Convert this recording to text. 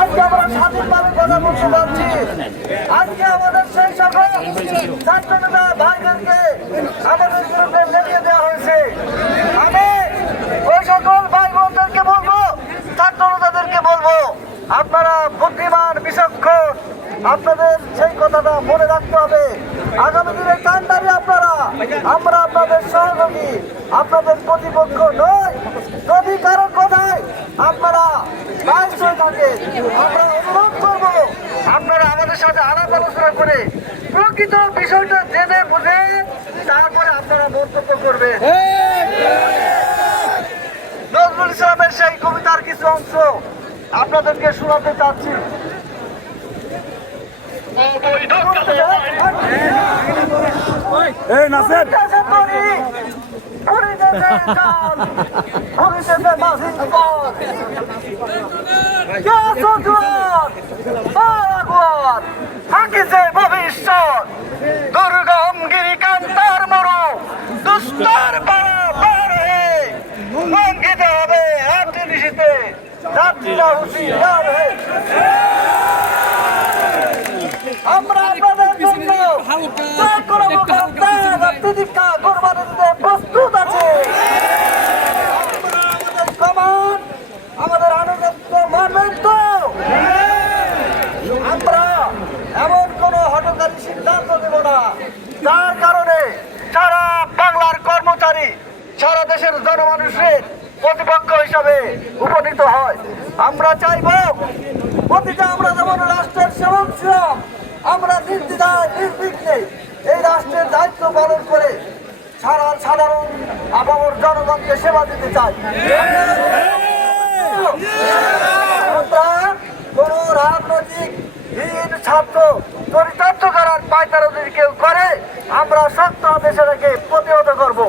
আজকে আমরা স্বাধীনভাবে কথা বলতে পারছি। আজকে আমাদের সেই সকল ছাত্রনেতা ভাইদেরকে আমাদের বিরুদ্ধে লেলিয়ে দেওয়া হয়েছে। আমি ওই সকল ভাই বোনদেরকে বলবো, ছাত্রনেতাদেরকে বলবো, আপনারা বুদ্ধিমান বিচক্ষণ, আপনাদের সেই কথাটা মনে রাখতে হবে। আগামী দিনে কান্ডারি আপনারা, আমরা আপনাদের সহযোগী, আপনাদের প্রতিপক্ষ নয়। যদি কারো কথায় আপনারা ব্যস্ত থাকে, আমরা অনুরোধ করবো আপনারা আমাদের সাথে আলাপ আলোচনা করে প্রকৃত বিষয়টা জেনে বুঝে তারপরে আপনারা মন্তব্য করবেন। নজরুল ইসলামের সেই কবিতার কিছু অংশ আপনাদেরকে শোনাতে চাচ্ছি। ভবিষ্যৎ দুর্গম গিরিকান্তার মরু দুস্তর লঙ্ঘিত হবে হাতে নিশিতে যাত্রীরা হুঁশিয়ার হয়ে। আমরা আপনাদের জন্য প্রতীক্ষা করবার প্রস্তুত আছে। আমাদের আনুগত্য মানবেন তো? আমরা এমন কোন হঠকারী সিদ্ধান্ত দেব না যার কারণে সারা বাংলার কর্মচারী সারা দেশের জনমানুষের প্রতিপক্ষ হিসাবে উপনীত হয়। আমরা চাইব প্রতিটা আমরা যেমন রাষ্ট্রের সেবক ছিলাম, আমরা নির্দ্বিধায় নির্বিঘ্নে এই রাষ্ট্রের দায়িত্ব পালন করে সাধারণ আপামর জনগণকে সেবা দিতে চাই। আমরা কোন রাজনৈতিক ছাত্র চরিতার্থ করার পায়তারা যদি কেউ করে, আমরা শক্ত দেশটাকে প্রতিহত করবো।